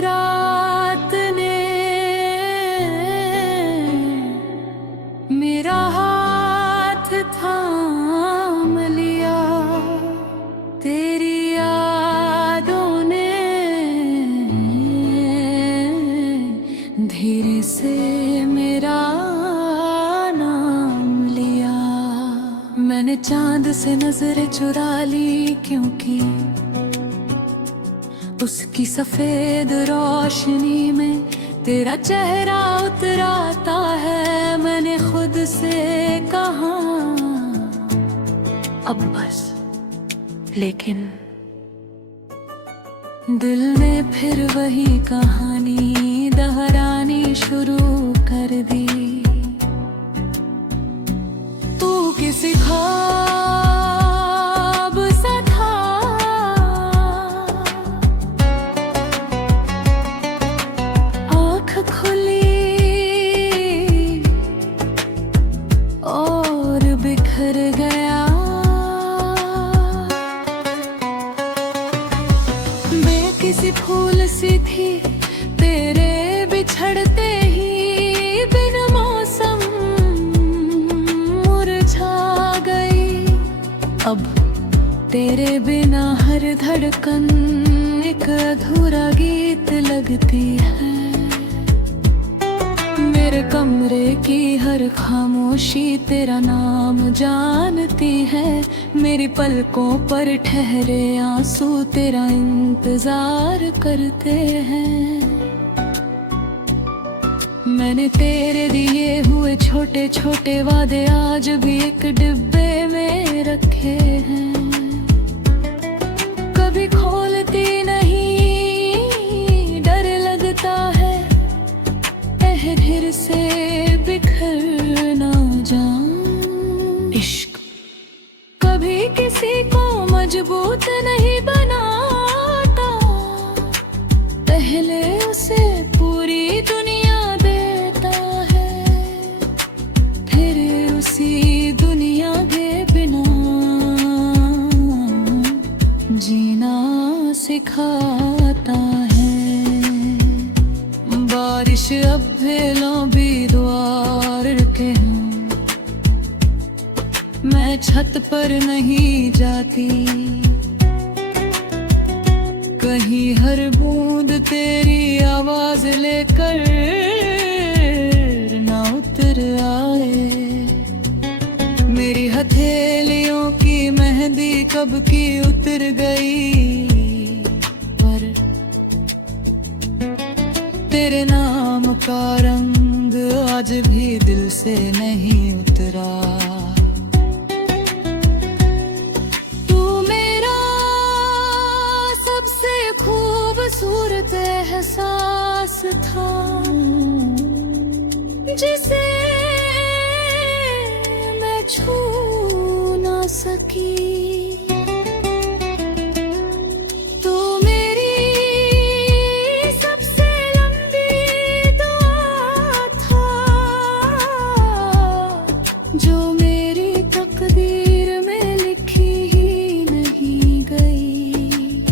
रात ने मेरा हाथ थाम लिया, तेरी यादों ने धीरे से मेरा नाम लिया। मैंने चांद से नजरें चुरा ली, क्योंकि उसकी सफेद रोशनी में तेरा चेहरा उतराता है। मैंने खुद से कहा अब बस, लेकिन दिल ने फिर वही कहानी दोहरानी शुरू कर दी। तू किसी ख्वाब सा था, आँख खुली और बिखर गया। मैं किसी फूल सी थी, तेरे बिछड़ते ही बिन मौसम मुरझा गई। अब तेरे बिना हर धड़कन एक अधूरा गीत लगती है। मेरे कमरे की हर खामोशी तेरा नाम जानती है। मेरी पलकों पर ठहरे आंसू तेरा इंतजार करते हैं। मैंने तेरे दिए हुए छोटे छोटे वादे आज भी एक डिब्बे में रखे हैं। कभी खोलती नहीं, डर लगता है फिर से बिखर ना जाऊं। इश्क कभी किसी को मजबूत नहीं बनाता, पहले उसे पूरी दुनिया देता है, फिर उसी दुनिया के बिना जीना सिखाता है। बारिश अब भेलों भी द्वार के हूँ, मैं छत पर नहीं जाती। कहीं हर बूंद तेरी आवाज लेकर ना उतर आए। मेरी हथेलियों की मेहंदी कब की उतर गई, पर तेरे नाम का रंग आज भी दिल से नहीं उतरा। तू मेरा सबसे खूबसूरत एहसास था, जिसे मैं छू ना सकी। जो मेरी तकदीर में लिखी ही नहीं गई।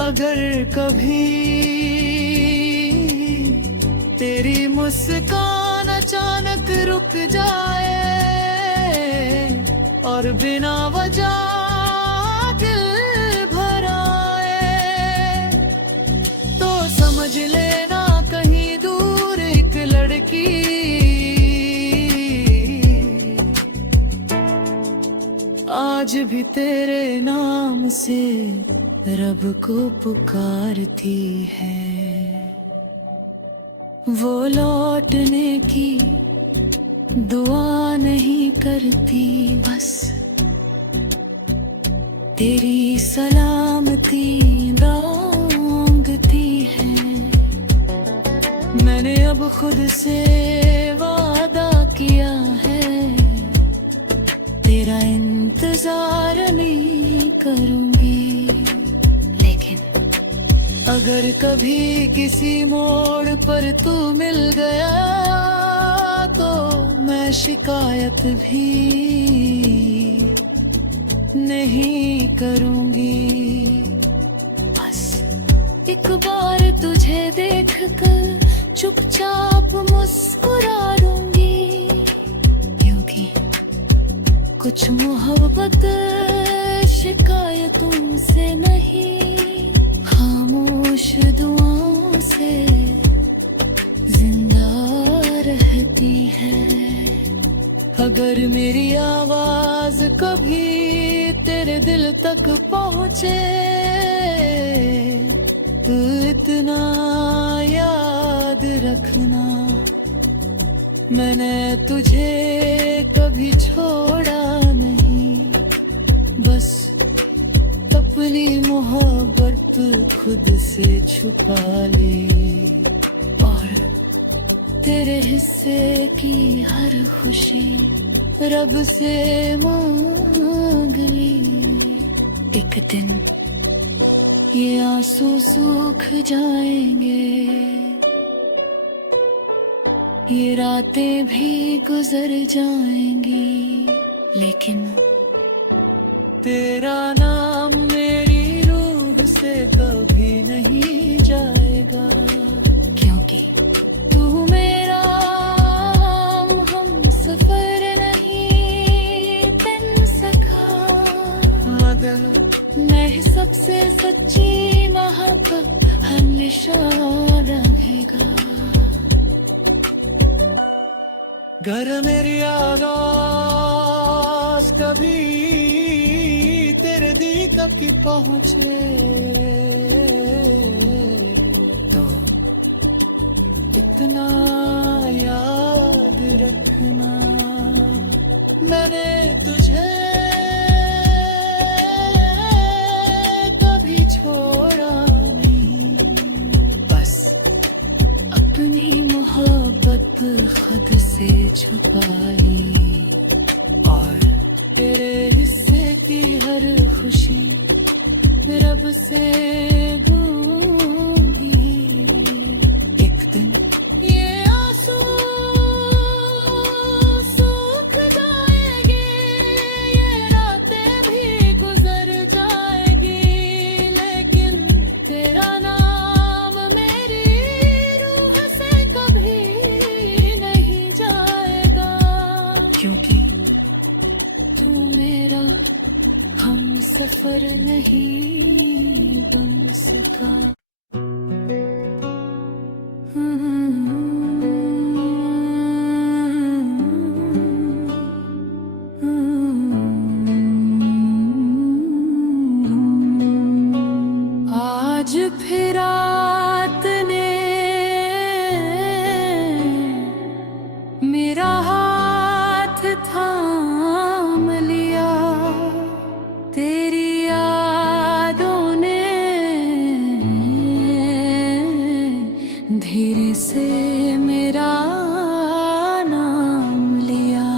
अगर कभी तेरी मुस्कान अचानक रुक जाए और बिना वजह दिल भर आए, तो समझ लेना कहीं दूर एक लड़की आज भी तेरे नाम से रब को पुकारती है। वो लौटने की दुआ नहीं करती, बस तेरी सलामती मांगती है। मैंने अब खुद से वादा किया है, तेरा इंतजार नहीं करूंगी। लेकिन अगर कभी किसी मोड़ पर तू मिल गया, तो मैं शिकायत भी नहीं करूंगी। बस एक बार तुझे देखकर चुपचाप मुस्कुरा दूंगी, क्योंकि कुछ मोहब्बत शिकायतों से नहीं, खामोश दुआओं से जिंदा रहती है। अगर मेरी आवाज कभी तेरे दिल तक पहुंचे तो इतना याद रखना, मैंने तुझे कभी छोड़ा नहीं, बस अपनी मोहब्बत खुद से छुपा ली, और तेरे हिस्से की हर खुशी रब से मांग ली। एक दिन ये आंसू सूख जाएंगे, ये रातें भी गुजर जाएंगी, लेकिन तेरा नाम मेरी रूह से कभी नहीं जाएगा, क्योंकि तू मेरा हम सफर नहीं बन सका, मगर मैं ही सबसे सच्ची मोहब्बत हमेशा रहेगा। घर मेरी आवाज़ कभी तेरे दिल तक की पहुँचे तो इतना याद रखना, मैंने तुझे कभी छोड़ा नहीं, बस अपनी मोहब्बत खुद से छुपाई, और तेरे हिस्से की हर खुशी रब से दूंगी। एक दिन ये आंसू सूख जाएंगे, ये रातें भी गुजर जाएगी, लेकिन तेरा नाम मेरी रूह से कभी नहीं जाएगा, क्योंकि तू मेरा हम सफर नहीं बन सका। आज फिर रात ने मेरा हाथ थाम लिया, तेरी यादों ने धीरे से मेरा नाम लिया।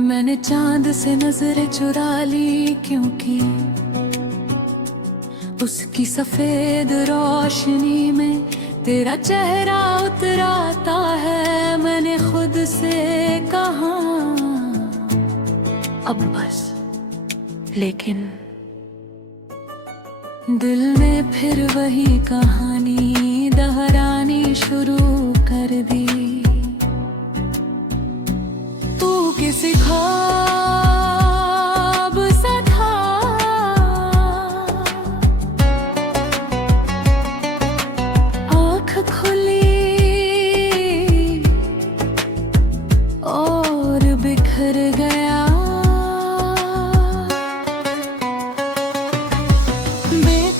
मैंने चांद से नजरें चुरा ली, क्योंकि उसकी सफेद रोशनी में तेरा चेहरा उतराता है। मैंने खुद से कहा अब बस, लेकिन दिल ने फिर वही कहानी दोहरानी शुरू कर दी। तू किसी ख्वाब सा था, आँख खुली और बिखर गया।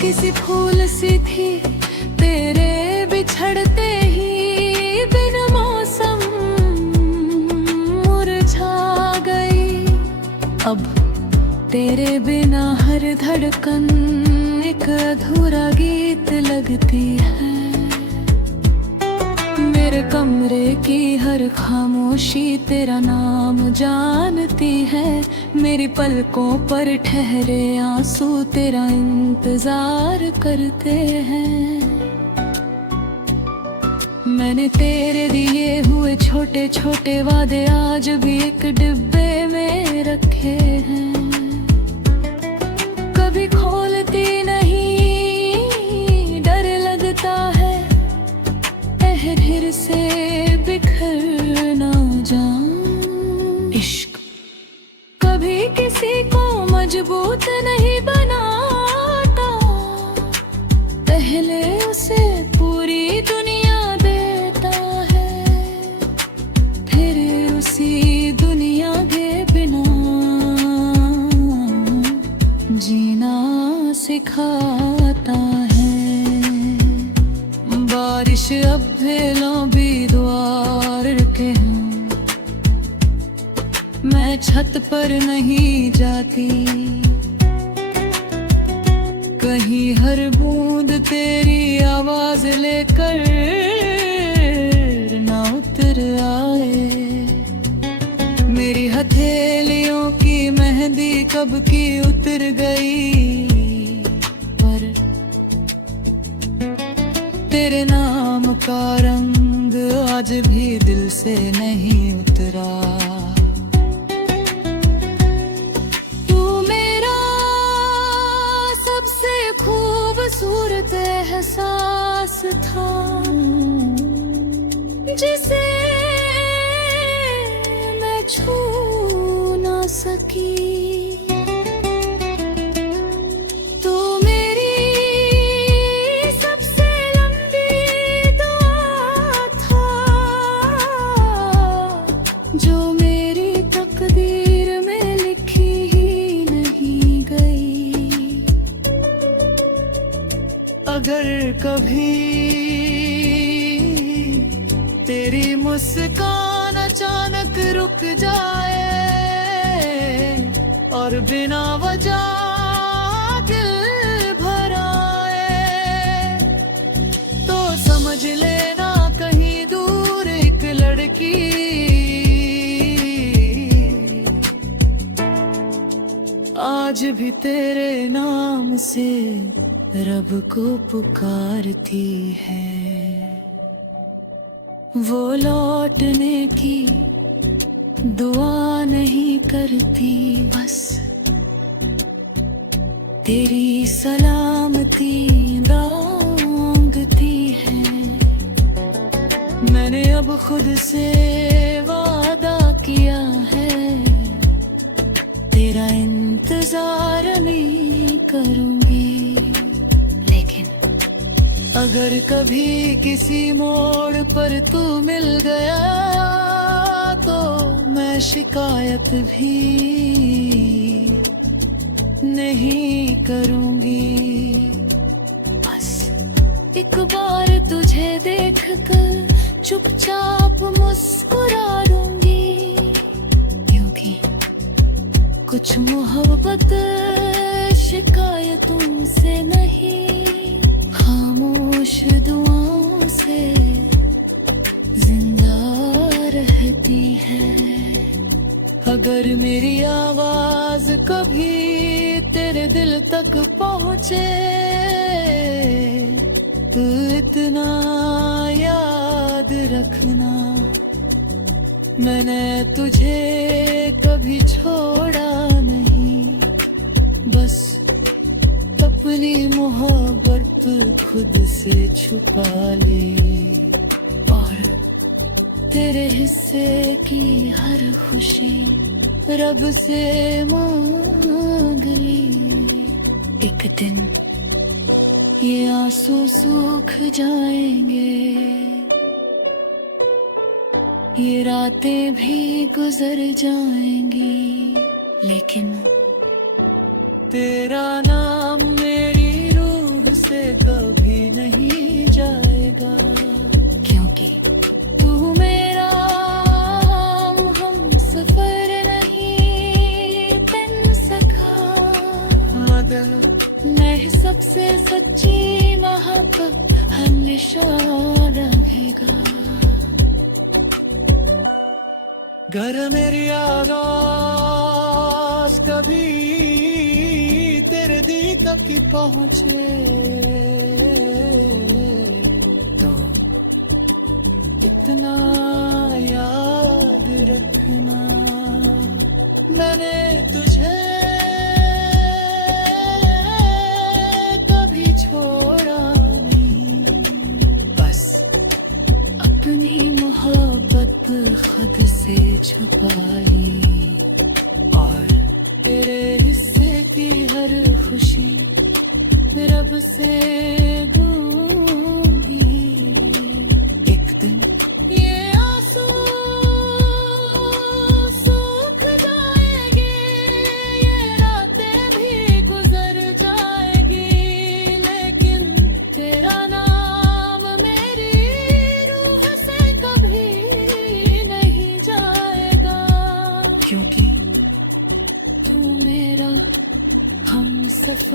किसी फूल सी थी तेरे बिछड़ते ही, बिन मौसम मुरझा गई। अब तेरे बिना हर धड़कन एक अधूरा गीत लगती है। मेरे कमरे की हर खामोशी तेरा नाम जानती है। मेरी पलकों पर ठहरे आंसू तेरा इंतजार करते हैं। मैंने तेरे दिए हुए छोटे छोटे वादे आज भी एक डिब्बे में रखे हैं। कभी खोलती नहीं, डर पहले उसे पूरी दुनिया देता है, फिर उसी दुनिया के बिना जीना सिखाता है। बारिश अब भेलों भी द्वार के हूँ, मैं छत पर नहीं जाती, कहीं हर बूंद तेरी आवाज लेकर ना उतर आए। मेरी हथेलियों की मेहंदी कब की उतर गई, पर तेरे नाम का रंग आज भी दिल से नहीं उतरा। तू मेरा सबसे खूबसूरत एहसास था, जिसे मैं छू ना सकी। जो मेरी तकदीर में लिखी ही नहीं गई। अगर कभी तेरी मुस्कान अचानक रुक जाए और बिना वजह दिल भर आए, तो समझ लेना कहीं दूर एक लड़की आज भी तेरे नाम से रब को पुकारती है। वो लौटने की दुआ नहीं करती, बस तेरी सलामती मांगती है। मैंने अब खुद से वादा किया है, तेरा इंतजार नहीं करूंगी। लेकिन अगर कभी किसी मोड़ पर तू मिल गया, तो मैं शिकायत भी नहीं करूंगी। बस एक बार तुझे देखकर चुपचाप मुस्कुरा दूंगी, कुछ मोहब्बत शिकायतों से नहीं, खामोश दुआओं से जिंदा रहती है। अगर मेरी आवाज कभी तेरे दिल तक पहुंचे, तो इतना याद रखना, मैंने तुझे कभी छोड़ा नहीं। बस अपनी मोहब्बत खुद से छुपा ली, और तेरे हिस्से की हर खुशी रब से मांग ली। एक दिन ये आंसू सूख जाएंगे, ये रातें भी गुजर जाएंगी, लेकिन तेरा नाम मेरी रूह से कभी नहीं जाएगा, क्योंकि तू मेरा हम सफर नहीं बन सका। मगर मैं सबसे सच्ची मोहब्बत हमेशा रहेगा। घर मेरी आवाज़ कभी तेरे दिल तक पहुँचे, तो इतना याद रखना, मैंने तुझे कभी छोड़ा नहीं। बस अपनी मोहब्बत खुद से छुपाई, और तेरे हिस्से की हर खुशी रब से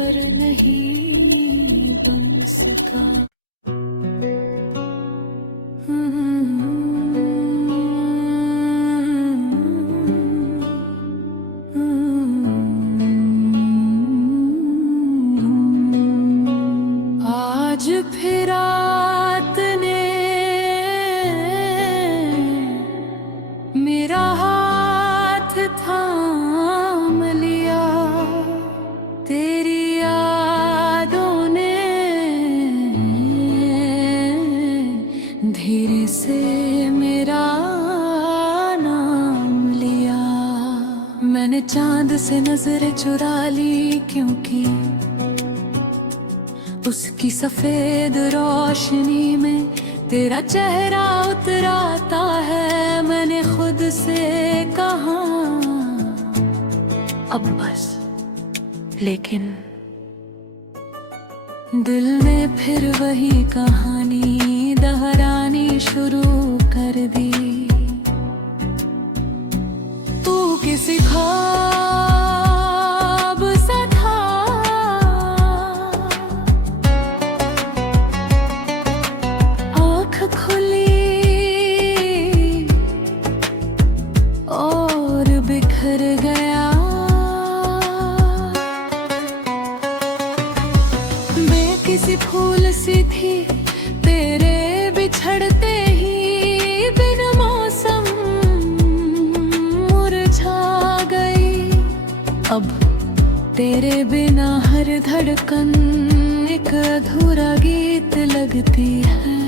पर नहीं बन सका। आज फिर रात ने मेरा हाथ थाम लिया, तेरी यादों ने धीरे से मेरा नाम लिया। मैंने चांद से नजरें चुरा ली, क्योंकि उसकी सफेद रोशनी में तेरा चेहरा उतराता है। मैंने खुद से कहा अब बस, लेकिन दिल ने फिर वही कहानी दोहरानी शुरू कर दी। तू किसी ख्वाब सा था, आँख खुली और बिखर गया। मैं किसी फूल सी थी, तेरे बिछड़ते ही बिन मौसम मुरझा गई। अब तेरे बिना हर धड़कन एक अधूरा गीत लगती है।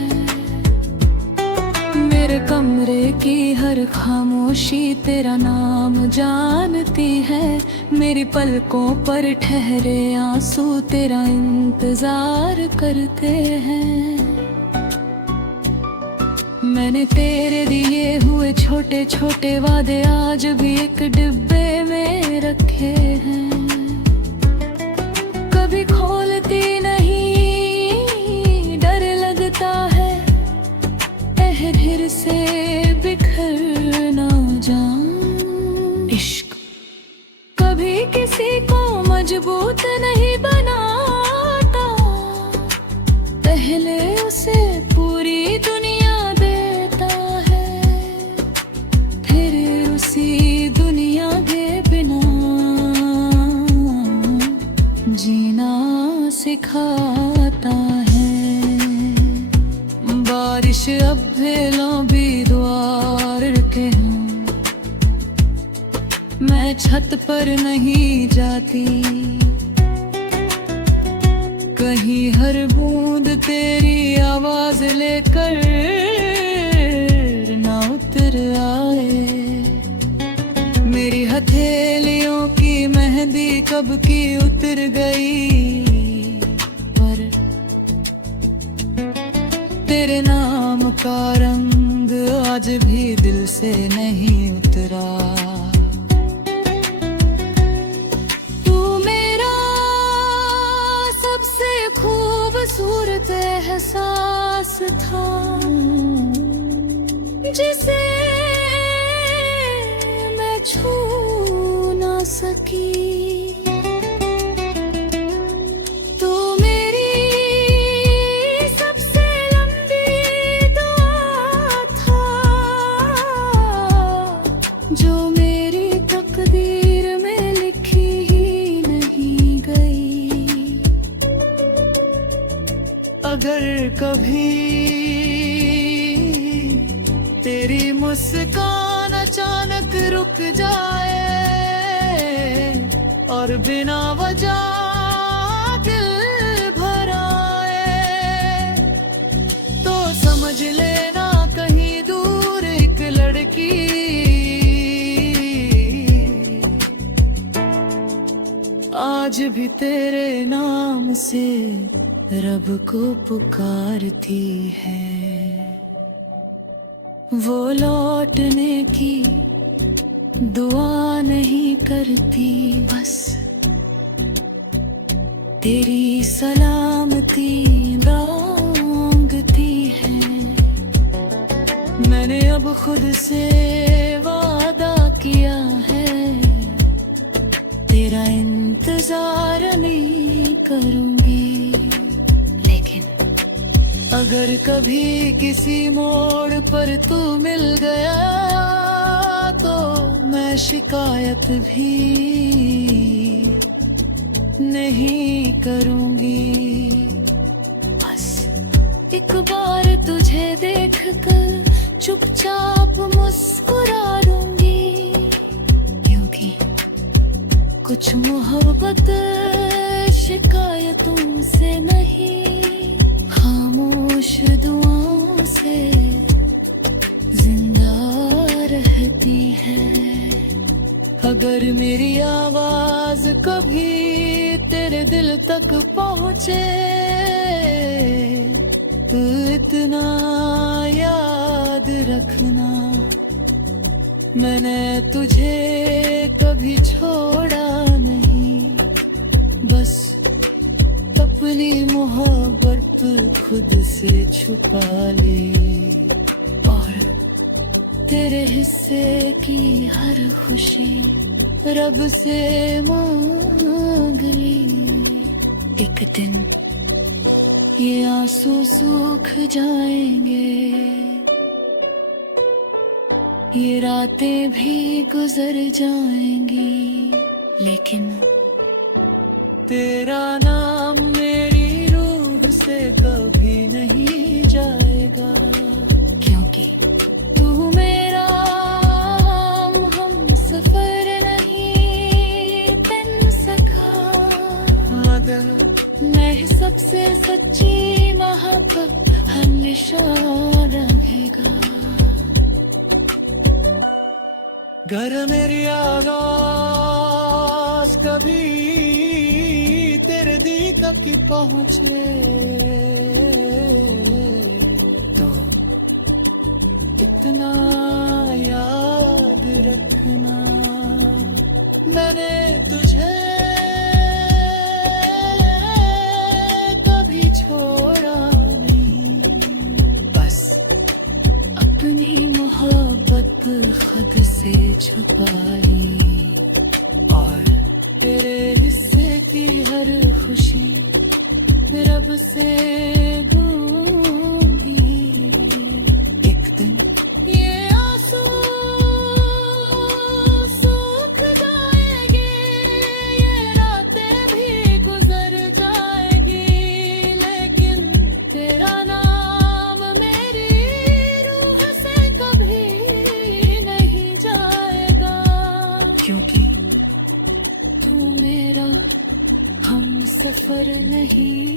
मेरे कमरे की हर खामोशी तेरा नाम जानती है। मेरी पलकों पर ठहरे आंसू तेरा इंतजार करते हैं। मैंने तेरे दिए हुए छोटे छोटे वादे आज भी एक डिब्बे में रखे हैं। कभी खोलती नहीं, डर लगता है फिर से बिखर ना जाऊं। इश्क कभी किसी को मजबूत नहीं बनाता, पहले उसे पूरी दुनिया देता है, फिर उसी दुनिया के बिना जीना सिखाता है। बारिश अब भेलों भी द्वार के हूँ, मैं छत पर नहीं जाती। कहीं हर बूंद तेरी आवाज लेकर ना उतर आए। मेरी हथेलियों की मेहंदी कब की उतर गई, पर तेरे नाम का रंग आज भी दिल से नहीं उतरा। तू मेरा सबसे खूबसूरत एहसास था, जिसे मैं छू ना सकी। जो मेरी तकदीर में लिखी ही नहीं गई। अगर कभी तेरी मुस्कान अचानक रुक जाए और बिना वजह दिल भर आए, तो समझ लेना कहीं दूर एक लड़की आज भी तेरे नाम से रब को पुकारती है। वो लौटने की दुआ नहीं करती, बस तेरी सलामती मांगती है। मैंने अब खुद से वादा किया है, तेरा इंतजार नहीं करूंगी, लेकिन अगर कभी किसी मोड़ पर तू मिल गया तो मैं शिकायत भी नहीं करूंगी। बस एक बार तुझे देखकर चुपचाप मुस्कुरा दूंगी, क्योंकि कुछ मोहब्बत शिकायतों से नहीं, खामोश दुआओं से जिंदा रहती है। अगर मेरी आवाज कभी तेरे दिल तक पहुंचे तो इतना याद रखना, मैंने तुझे कभी छोड़ा नहीं, बस अपनी मोहब्बत खुद से छुपा ली और तेरे हिस्से की हर खुशी रब से मांग ली। एक दिन ये आंसू सूख जाएंगे, ये रातें भी गुजर जाएंगी, लेकिन तेरा नाम मेरी रूह से कभी नहीं जाएगा, क्योंकि तू मेरा हम सफर नहीं बन सका, मगर मैं सबसे सच्ची मोहब्बत हमेशा रहेगा। घर मेरी आवाज़ कभी तेरे दिल तक की पहुँचे तो इतना याद रखना, मैंने तुझे कभी छोड़ा नहीं, बस अपनी मोहब्बत खुद से छुपा ली और तेरे हिस्से की हर खुशी रब से दूंगी। एक दिन ये आंसू सूख जाएंगे, ये रातें भी गुजर जाएगी, लेकिन तेरा नाम मेरी रूह से कभी नहीं जाएगा, क्योंकि तू मेरा हम सफर नहीं